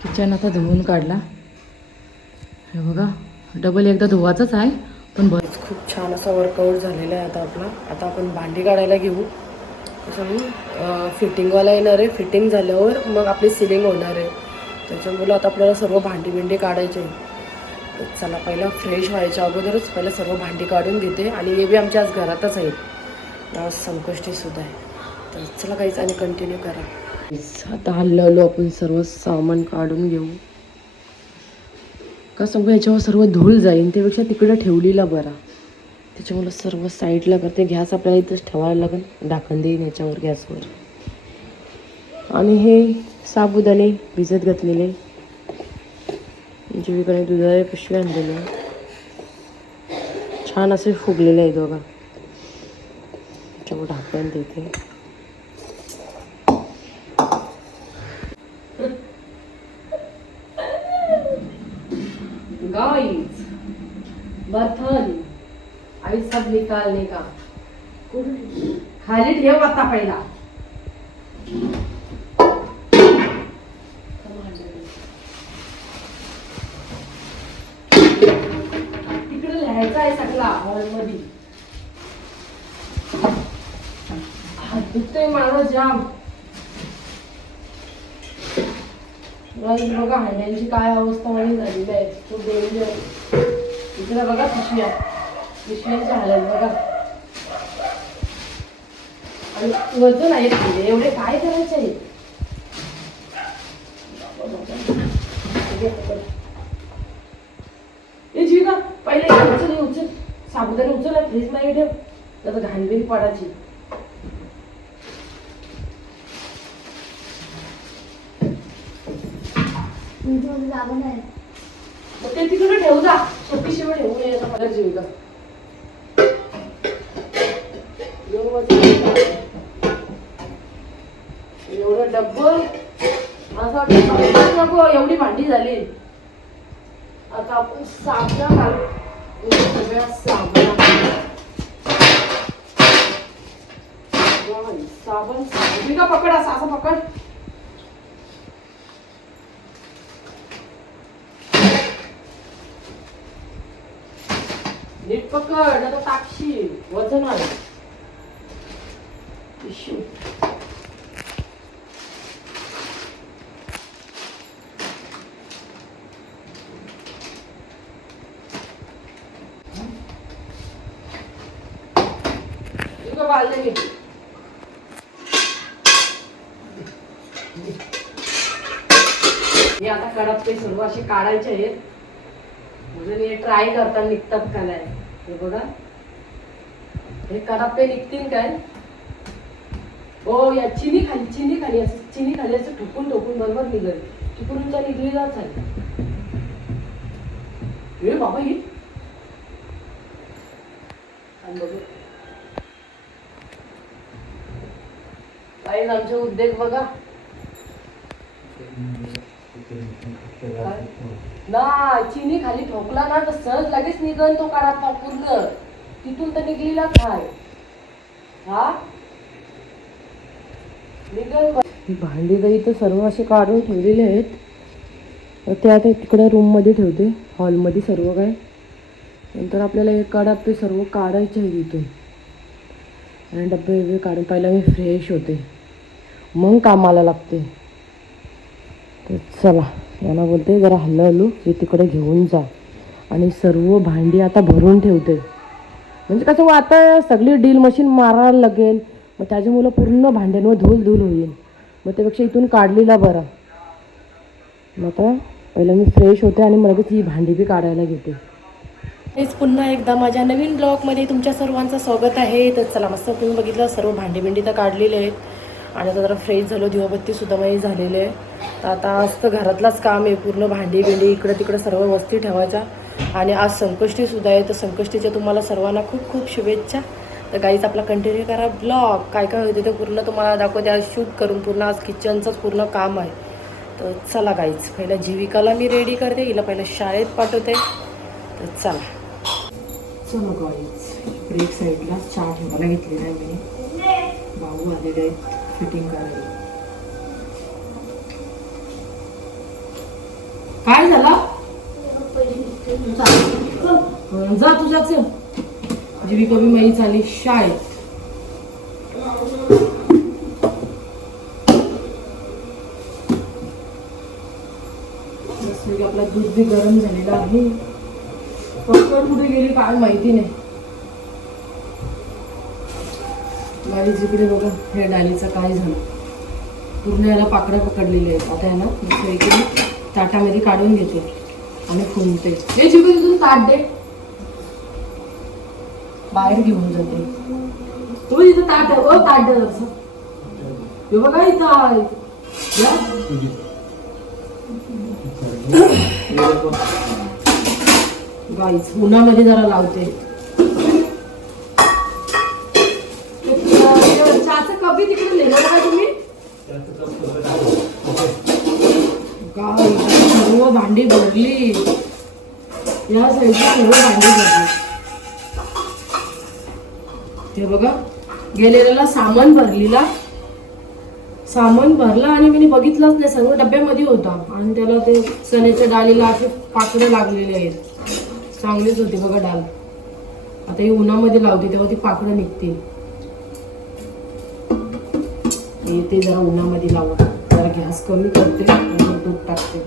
Kitchen आता धुवून काढला. हे बघा डबल एकदा धुवाचाच आहे पण बरंच खूप छान असा वर्कआउट झालेला आहे आता आपला. आता आपण भांडी काढायला घेऊ. तसं फिटिंगवाला येणार आहे. फिटिंग झाल्यावर मग आपली सिलिंग होणार आहे. त्याच्यामुळे आता आपल्याला सर्व भांडी बिंडी काढायचे आहे. तर चला पहिला फ्रेश व्हायच्या अगोदरच पहिलं सर्व भांडी काढून घेते. आणि हे बी आमच्या आज घरातच आहेत. आज संकष्टीसुद्धा आहे. तर चला काहीच आणि कंटिन्यू करा. आता हल्लो आपण सर्व सामान काढून घेऊ. का सांगू याच्यावर सर्व धूळ जाईल त्यापेक्षा तिकडं ठेवलेला बरा. त्याच्यामुळं सर्व साईडला करते. गॅस आपल्याला इथंच ठेवायला लागेल. ढाकण देईन याच्यावर गॅसवर. आणि हे साबुदाणे भिजत घातलेले जीविकाने दुधाचे पिशवी आणलेले छान असे फुगलेले आहेत बघा. त्याच्यावर ढाकण देते. गाइस बर्तन आई सब निकालने का. खाली ठेव आता पहिला. तिकडे लिहायचं आहे सगळा हॉलमध्ये. दुखतोय माणूस जाम. बघा हांड्यांची काय अवस्था मध्ये झालेली आहे. खूप डेंजर. इकडे बघा पिशव्या. पिशव्यांचे हालत बघा. आणि वजन आहेत एवढे काय करायचे आहे. जी का पहिले उचल साबुदाणे उचल फ्रीज नाही ठेव. त्याचं घाणबीण पडायची. ते तिकडे ठेवू जा. सोपी शिवाय ठेवू नये याचा पदार्थ जीविका. एवढं डब्बल असं नको. एवढी भांडी झाली. आता आपण साबणा घालू. सगळ्या साबण जीविका पकड. असं पकड. नीट पकड आता टाकशी. वजन आहे पिशवी. हे आता कडक ते सर्व असे काढायचे आहेत. म्हणजे ट्राय करताना निघतात का नाही. हे बघा हे कडापे निघतील काय. हो या चिनी खाली असं ठोकून बरोबर निघेल. चिकूनच्या निघलेलाच आहे. हे बाबा ही काही आमचे उद्योग बघा ना. चिनी खाली ठोकला ना तर सहज लगेच निघन तो काढा पूर्ण. तिथून तर निघलेलाच आहे. हा निघल. भांडी तर इथं सर्व असे काढून ठेवलेले आहेत. ते आता तिकडे रूम मध्ये ठेवते. हॉलमध्ये सर्व काय. नंतर आपल्याला एक काढापे सर्व काढायचे आहे इथून. आणि डब्बे बिब्बे काढून पहिला मी फ्रेश होते मग कामाला लागते. तर चला यांना बोलते जरा हल्लू हे तिकडे घेऊन जा. आणि सर्व भांडी आता भरून ठेवते. म्हणजे कसं आता सगळी डील मशीन मारायला लागेल. मग त्याच्यामुळं पूर्ण भांड्यांवर धूल होईल. मग त्यापेक्षा इथून काढलेला बरा. मग आता पहिलं मी फ्रेश होते आणि मग ही भांडी बी काढायला घेते. हेच पुन्हा एकदा माझ्या नवीन ब्लॉगमध्ये तुमच्या सर्वांचं स्वागत आहे. तर चला मस्त तुम्ही बघितलं सर्व भांडी बिंडी तर काढलेले आहेत. आणि आता जरा फ्रेश झालो. दिवाबत्तीसुद्धा माझी झालेली आहे. तर आता आज तर घरातलाच काम आहे. पूर्ण भांडी बिंडी इकडं तिकडं सर्व वस्ती ठेवायचा. आणि आज संकष्टीसुद्धा आहे. तर संकष्टीच्या तुम्हाला सर्वांना खूप खूप शुभेच्छा. तर गाईच आपला कंटिन्यू करा ब्लॉग. काय काय होते ते पूर्ण तुम्हाला दाखवते. आज शूट करून पूर्ण आज किचनचंच पूर्ण काम आहे. तर चला गाईच पहिला जीविकाला मी रेडी करते. हिला पहिलं शाळेत पाठवते. तर चला गाईच ब्रेक साईडला चहा ठेवायला घेतलेला आहे मी. भाऊ आलेले आहेत फिटिंग करायला. काय झाला? जा तुझ्याच जीविका बी मई चाली शाळेत. आपला दूध बी गरम झालेला आहे. पक्कड कुठे गेली काय माहिती नाही. माझी जिकडे बघा हे डालीचं काय झालं, पूर्ण याला पाकडं पकडलेली आहेत. आता याला इकडे ताटामध्ये काढून घेते आणि फुलते. हे जिकडे तिथून ताट दे, बाहेर घेऊन जाते. तुम्ही तिथं ताट ताट दे तसं. हे बघा इथं आहे गाईच. उन्हामध्ये जरा लावते. चहाचं कप बी तिकडे नेलं का तुम्ही? काय सर्व भांडी भरली, या साईडची सर्व भांडी भरली. हे बघा गेलेला सामान भरला आणि मी बघितलंच नाही. सर्व डब्यामध्ये होता आणि त्याला ते चण्याच्या डाळीला असे पाकडे लागलेले आहेत. चांगलीच होती बघा डाळ. आता ही उन्हामध्ये लावते तेव्हा ती पाकडं निघते. ते जरा उन्हामध्ये लावा. जरा गॅस कमी करते आणि दूध टाकते.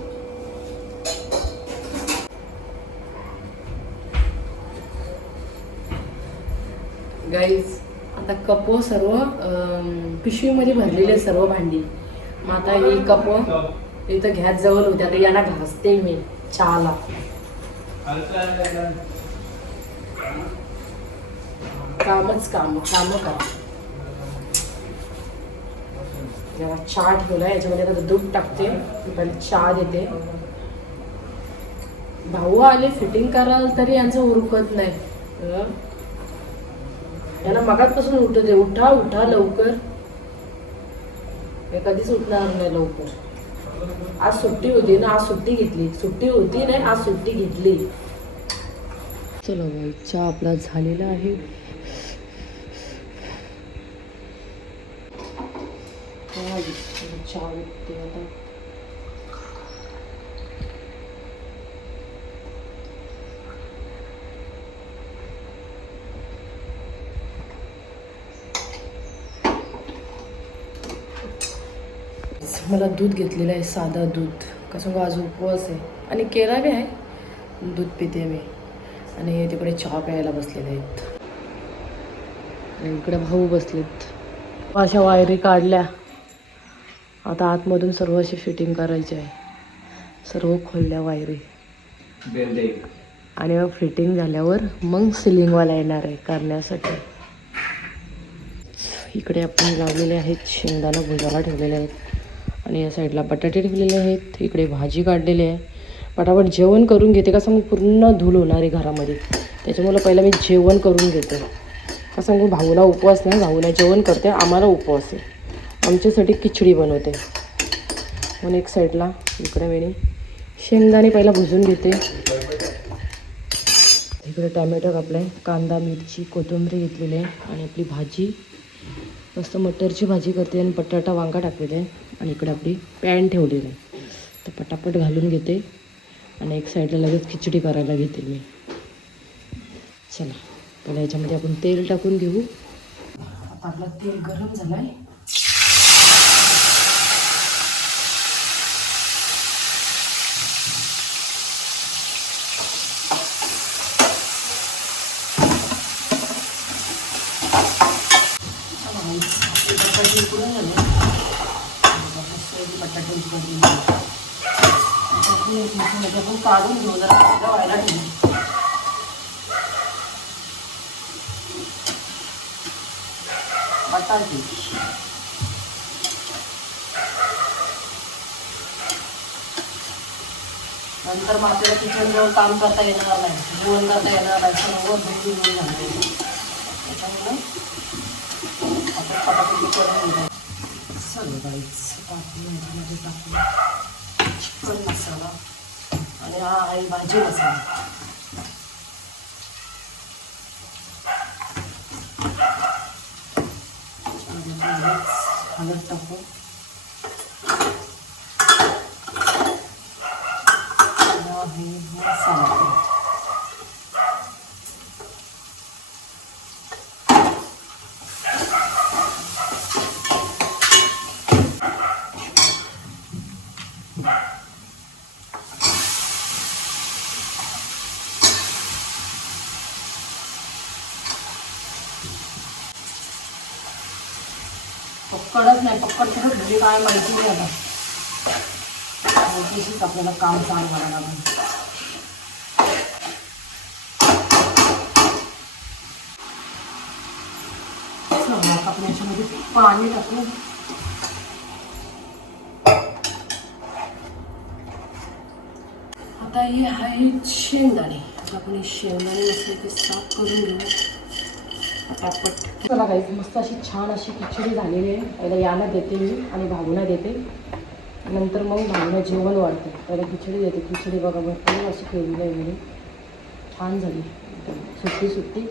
गाईज आता कप सर्व पिशवीमध्ये भरलेले सर्व भांडी. मग आता ही कप इथं गॅस जवळ होते. आता याला घासते मी चहाला. काम करा. जेव्हा चहा ठेवला याच्यामध्ये आता दूध टाकते, पहिले चहा देते. भाऊ आले फिटिंग करायला तरी यांचं उरकत नाही. यांना मगातपासून उठते, उठा लवकर. हे कधीच उठणार नाही लवकर. आज सुट्टी होती ना, आज सुट्टी घेतली. सुट्टी होती नाही, आज सुट्टी घेतली. चलो बाई, चहा आपला झालेला आहे. चहा विकते आता. मला दूध घेतलेलं आहे, साधा दूध. कसं आज उपवास आहे आणि केला बी आहे. दूध पिते मी आणि तिकडे चहा प्यायला बसलेले आहेत. आणि इकडे भाऊ बसलेत. अशा वायरी काढल्या. आता आतमधून सर्व अशी फिटिंग करायची आहे. सर्व खोलल्या वायरी आणि मग फिटिंग झाल्यावर मग सिलिंगवाला येणार आहे करण्यासाठी. इकडे आपण लावलेले आहेत शेंगदाणा भुजाला ठेवलेले आहेत आणि या साईडला बटाटे ठेवलेले आहेत. इकडे भाजी काढलेली आहे. पटापट जेवण करून घेते. कसं मग पूर्ण धूल होणार आहे घरामध्ये. त्याच्यामुळं पहिलं मी जेवण करून घेते. कसं मग भाऊला उपवास नाही, भाऊला जेवण करते, आम्हाला उपवास आहे. आमच्यासाठी खिचडी बनवते. म्हणून एक साईडला इकडे वेणी शेंगदाणे पहिला भुजून घेते. इकडे टॅमॅटो कापलाय, कांदा मिरची कोथिंबीर घेतलेली आहे आणि आपली भाजी मस्त मटरची भाजी करते आणि बटाटा वांगा टाकलेला आहे. आणि इकडे आपली पॅन ठेवलेली आहे. तर पटापट घालून घेते आणि एक साईडला लगेच खिचडी करायला घेते मी. चला पहिला याच्यामध्ये आपण तेल टाकून घेऊ. आता आपलं तेल गरम झालं आहे. आपण काढून घेऊ जरा व्हायला ठेवू. बटाटे नंतर मग आपल्याला किचन जवळ काम करता येणार नाही, जेवण करता येणार नाही. सर्व भेटून झाले त्याच्यामुळे आपण फटाफट करून घेऊ. सर्व टाकून चिकन मसाला आणि हा आहे भाजी मसाला. हळद टाकू. हे मसाला पक्कडच नाही, पक्कड कुठं ठेवली काय माहिती नाही. आता माहितीशीच आपल्याला काम चालू करायला लागेल. आपण याच्यामध्ये पाणी टाकू. आता हे आहे शेंगदाणे. आता आपण शेंगदाणे मस्त साफ करून घेऊ पटापट. चला गाईस, मस्त अशी छान अशी खिचडी झालेली आहे. पहिला याला देते मी आणि भावना देते, नंतर मग भावना जेवण वाढते. पहिला खिचडी देते. खिचडी बघा भरपूर अशी केलेली आहे मी, छान झाली, सुट्टी सुट्टी.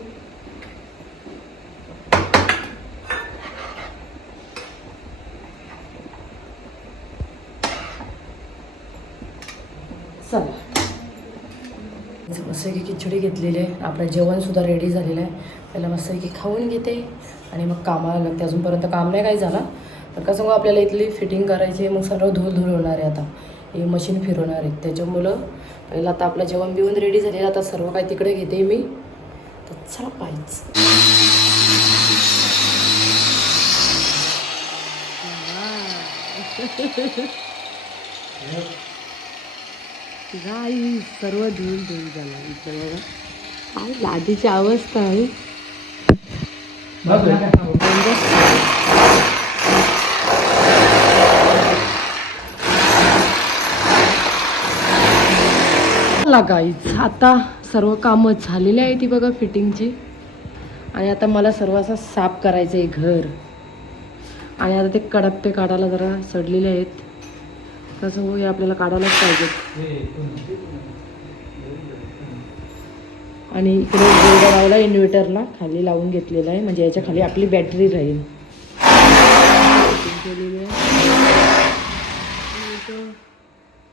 चला मस्त की खिचडी घेतलेली आहे. आपलं जेवणसुद्धा रेडी झालेलं आहे. पहिला मस्त की खाऊन घेते आणि मग कामाला लागते. अजूनपर्यंत काम नाही काय झालं, तर कसं मग आपल्याला इथली फिटिंग करायची आहे. मग सर्व धूळ होणार आहे. आता हे मशीन फिरवणार आहे, त्याच्यामुळं पहिलं आता आपलं जेवण बिवून रेडी झालेलं. आता सर्व काय तिकडे घेते मी, तर चला पाहिजे. गाई सर्व धुवून झाला इथं बघा. काय लादीची अवस्था आहे. गाईच आता सर्व कामं झालेली आहे ती बघा फिटिंगची. आणि आता मला सर्व असं साफ करायचं आहे घर. आणि आता ते कडप्पे काढायला जरा सडलेले आहेत. कसं हो, हे आपल्याला काढायलाच पाहिजेत. आणि इकडे बोर्ड लावला इन्व्हर्टरला, खाली लावून घेतलेला आहे, म्हणजे याच्या खाली आपली बॅटरी राहील.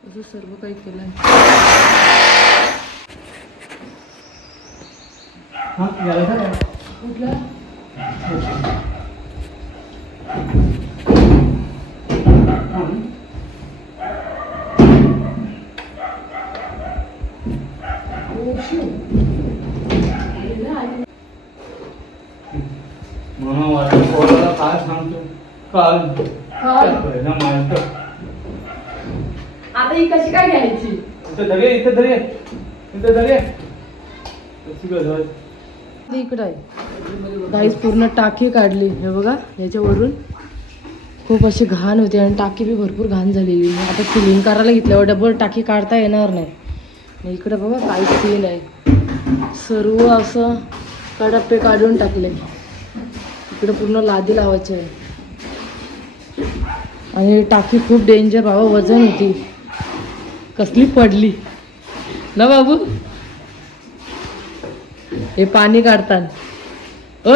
असं सर्व काही केलं आहे. कुठलं आता ही कशी काय घ्यायची? इकडे आहे गाईस, पूर्ण टाकी काढली हे बघा. याच्यावरून खूप अशी घाण होती आणि टाकी बी भरपूर घाण झालेली. आता क्लीन करायला घेतल्यावर डबल टाकी काढता येणार नाही. इकडे बघा काय क्लीन आहे. सर्व असं कडप्पे काढून टाकले. इकडे पूर्ण लादी लावायची आहे. आणि टाकी खूप डेंजर बाबा, वजन होती. कसली पडली ना बाबू. हे पाणी काढतात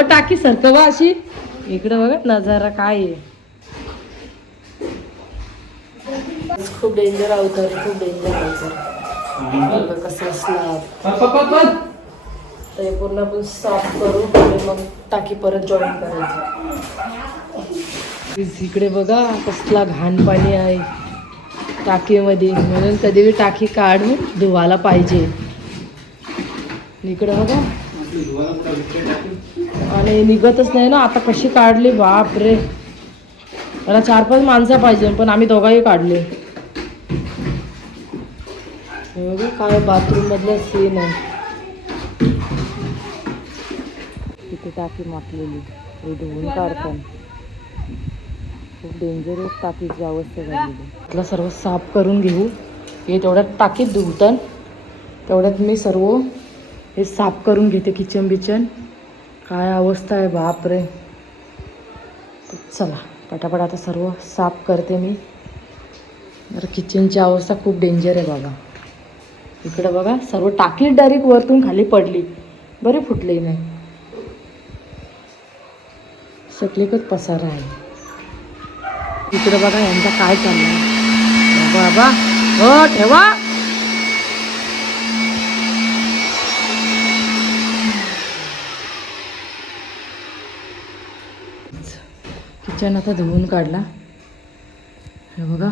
टाकी सरकवा अशी. इकडे बघा नजारा काय आहे. खूप डेंजर अवतार, खूप डेंजर अवतार. कसं असणार तर हे पूर्ण आपण साफ करू आणि मग टाकी परत जॉईन करायची. इकडे बघा कसला घाण पाणी आहे टाकीमध्ये, म्हणून कधी बी टाकी काढून धुवायला पाहिजे. इकडे बघा आणि निघतच नाही ना. आता कशी काढली बाप रे. मला 4-5 माणसं पाहिजे, पण आम्ही दोघाही काढले. बघा काय बाथरूम मधलं सीन आहे. तिथे टाकी माकलेली, हे धुवून काढताना खूप डेंजर टाकीची अवस्था झालेली. त्याला सर्व साफ करून घेऊ. हे तेवढ्यात टाकीत धुवतात, तेवढ्यात मी सर्व हे साफ करून घेते. किचन बिचन काय अवस्था आहे बाप रे. चला पटापट आता सर्व साफ करते मी. तर किचनची अवस्था खूप डेंजर आहे बाबा. इकडे बघा सर्व टाकी डायरेक्ट वरतून खाली पडली, बरे फुटले नाही. सगळीकडे पसारा आहे. इकडे बघा यांचा काय चाललंय. बाबा हो ठेवा. किचन आता धुवून काढला. हे बघा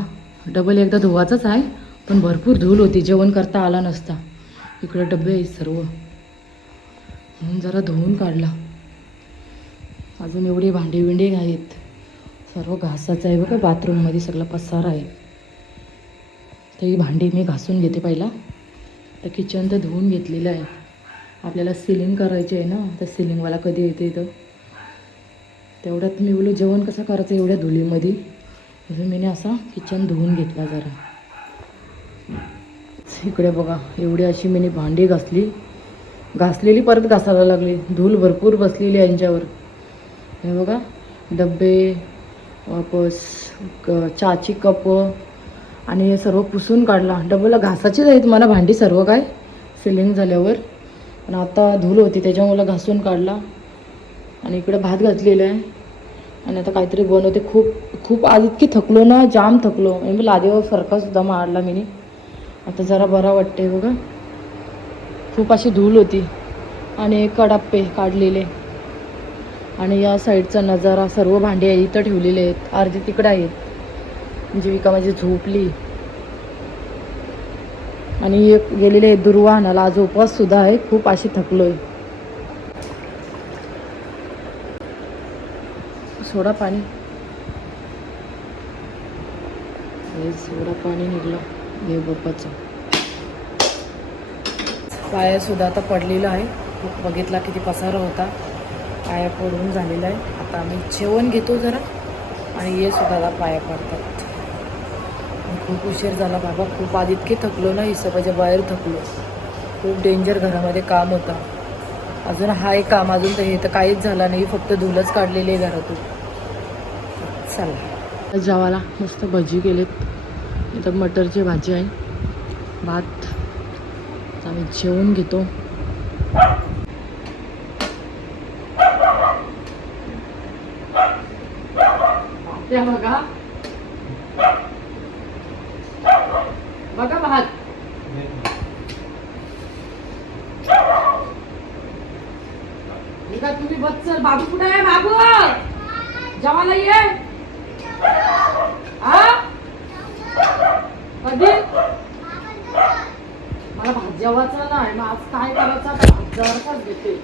डबल एकदा धुवाचाच आहे, पण भरपूर धूल होती, जेवण करता आला नसता. इकडे डबे आहेत सर्व, म्हणून जरा धुवून काढला. अजून एवढी भांडी बिंडी आहेत, सर्व घासाचं आहे बघा. बाथरूममध्ये सगळा पसारा आहे, तर ही भांडी मी घासून घेते पहिला. तर किचन तर धुवून घेतलेलं आहे. आपल्याला सिलिंग करायची आहे ना, तर सिलिंगवाला कधी येते इथं, तेवढ्यात मी बोलू जेवण कसं करायचं एवढ्या धुलीमध्ये. म्हणून मी असा किचन धुवून घेतला जरा. इकडे बघा एवढी अशी मी भांडी घासलेली परत घासायला लागली. धूल भरपूर बसलेली आहे यांच्यावर. हे बघा डब्बे, वापस चहाची कपं आणि हे सर्व पुसून काढला. डबल घासाचीच आहेत मला भांडी सर्व काय सिलिंग झाल्यावर, पण आता धूल होती त्याच्यामुळे घासून काढला. आणि इकडे भात घातलेला आहे आणि आता काहीतरी बनवते. खूप आज इतकी थकलो ना, जाम थकलो. म्हणजे लादेवर फरकासुद्धा मारला मी. आता जरा बरा वाटते बघा. खूप अशी धूल होती. आणि कडाप्पे काढलेले आणि या साईडचा नजारा, सर्व भांडी इथं ठेवलेले आहेत, अर्धी तिकडे आहेत. जीविका माझी झोपली आणि एक गेलेले आहेत दुर्वा आणायला. आज उपवाससुद्धा आहे. खूप अशी थकलो आहे. सोडा पाणी, हे सोडा पाणी निघलं हे बप्पाचं. पायासुद्धा आता पडलेला आहे. खूप बघितला किती पसारा होता, पाया पडून झालेला आहे. आता आम्ही जेवण घेतो जरा आणि हे सुद्धा आता पाया पडतात. खूप उशीर झाला बाबा. खूप आधी इतके थकलो ना, हिशोबाच्या बाहेर थकलो. खूप डेंजर घरामध्ये काम होता. अजून हा एक काम, अजून तर हे तर काहीच झालं नाही, फक्त धुलच काढलेली आहे घरातून. चला जेवायला मस्त भजी केलेत. इथं मटरची भाजी आहे, भात. आम्ही जेवून घेतो. बघा बघा भात. तुम्ही बच्चल बाबू कुठे आहे? बाबू जेवायला ये. कधी मला भात जेवायचा नाही, मग आज काय करायचं? भात जेवायचाच घेते.